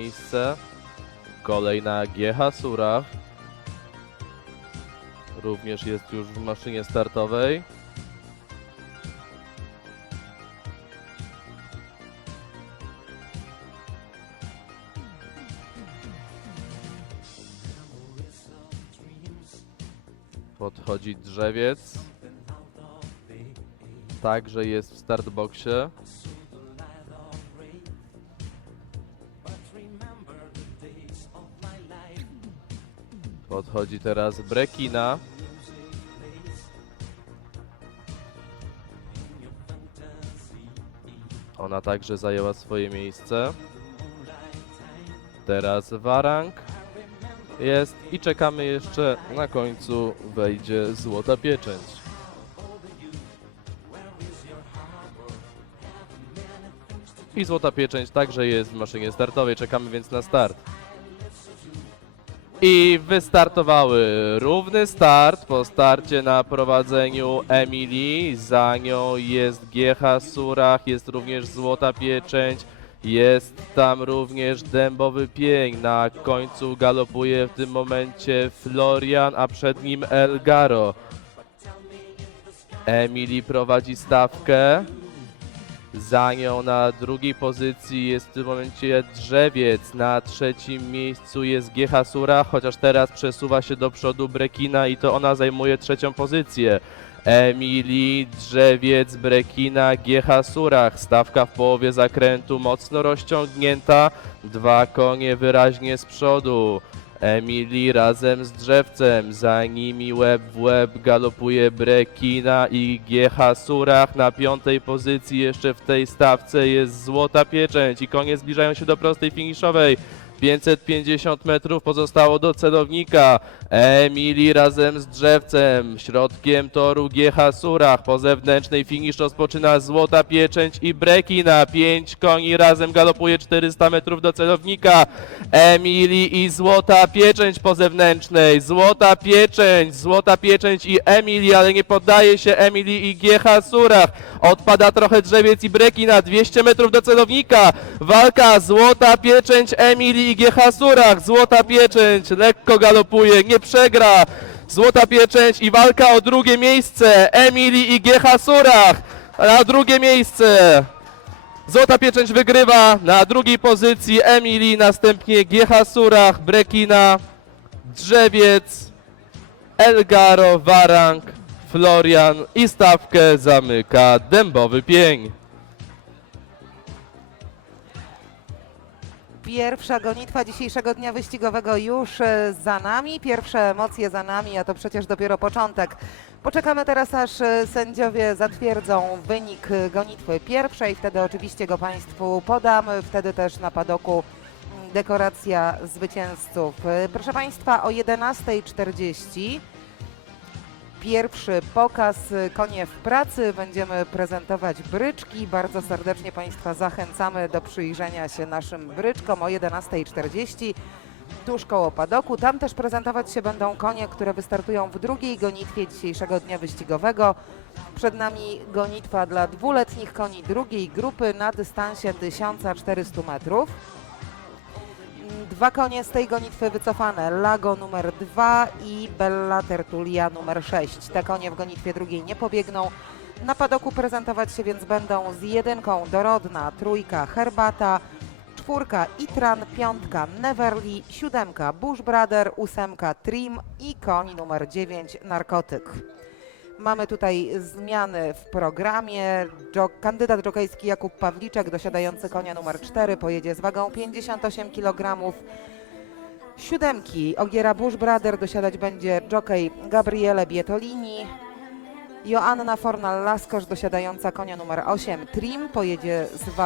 miejsce. Kolejna GH Surach. Również jest już w maszynie startowej. Podchodzi drzewiec. Także jest w startboxie. Podchodzi teraz Brekina. Ona także zajęła swoje miejsce. Teraz Warang jest i czekamy jeszcze na końcu wejdzie złota pieczęć. I złota pieczęć także jest w maszynie startowej, czekamy więc na start. I wystartowały. Równy start po starcie na prowadzeniu Emilii. Za nią jest GH Surach, jest również Złota Pieczęć. Jest tam również Dębowy Pień. Na końcu galopuje w tym momencie Florian, a przed nim Elgaro. Emily prowadzi stawkę. Za nią na drugiej pozycji jest w tym momencie Drzewiec, na trzecim miejscu jest GH Sura, chociaż teraz przesuwa się do przodu Brekina i to ona zajmuje trzecią pozycję. Emily, Drzewiec, Brekina, GH Surach. Stawka w połowie zakrętu mocno rozciągnięta. Dwa konie wyraźnie z przodu. Emily razem z drzewcem, za nimi łeb w łeb galopuje Brekina i GH Surach na piątej pozycji jeszcze w tej stawce jest Złota Pieczęć i konie zbliżają się do prostej finiszowej. 550 metrów pozostało do celownika. Emily razem z drzewcem, środkiem toru GH Surach. Po zewnętrznej finisz rozpoczyna Złota Pieczęć i Brekina. Pięć koni razem galopuje 400 metrów do celownika. Emily i Złota Pieczęć po zewnętrznej. Złota Pieczęć, Złota Pieczęć i Emily, ale nie poddaje się Emily i GH Surach. Odpada trochę drzewiec i Brekina. 200 metrów do celownika. Walka Złota Pieczęć, Emily i GH Surach. Złota Pieczęć lekko galopuje, nie przegra. Złota Pieczęć i walka o drugie miejsce. Emily i GH Surach na drugie miejsce. Złota Pieczęć wygrywa na drugiej pozycji Emily, następnie GH Surach, Brekina, Drzewiec, Elgaro, Warang, Florian i stawkę zamyka Dębowy Pień. Pierwsza gonitwa dzisiejszego dnia wyścigowego już e, za nami, pierwsze emocje za nami, a to przecież dopiero początek. Poczekamy teraz, aż e, sędziowie zatwierdzą wynik gonitwy pierwszej, wtedy oczywiście go Państwu podamy, wtedy też na padoku mm, dekoracja zwycięzców. E, Proszę Państwa, o 11.40 pierwszy pokaz y, Konie w pracy. Będziemy prezentować bryczki. Bardzo serdecznie Państwa zachęcamy do przyjrzenia się naszym bryczkom o 11.40 tuż koło padoku. Tam też prezentować się będą konie, które wystartują w drugiej gonitwie dzisiejszego dnia wyścigowego. Przed nami gonitwa dla dwuletnich koni drugiej grupy na dystansie 1400 metrów. Dwa konie z tej gonitwy wycofane. Lago numer 2 i Bella Tertulia numer 6. Te konie w gonitwie drugiej nie pobiegną. Na padoku prezentować się więc będą z jedynką Dorodna, trójka Herbata, czwórka Itran, piątka Neverly, siódemka Bush Brother, ósemka Trim i koń numer 9 Narkotyk. Mamy tutaj zmiany w programie. Kandydat jokejski Jakub Pawliczek, dosiadający konia numer 4, pojedzie z wagą 58 kg. Siódemki Ogiera Bush Brother dosiadać będzie jockey Gabriele Bietolini. Joanna Fornal-Laskosz dosiadająca konia numer 8 Trim pojedzie z wagą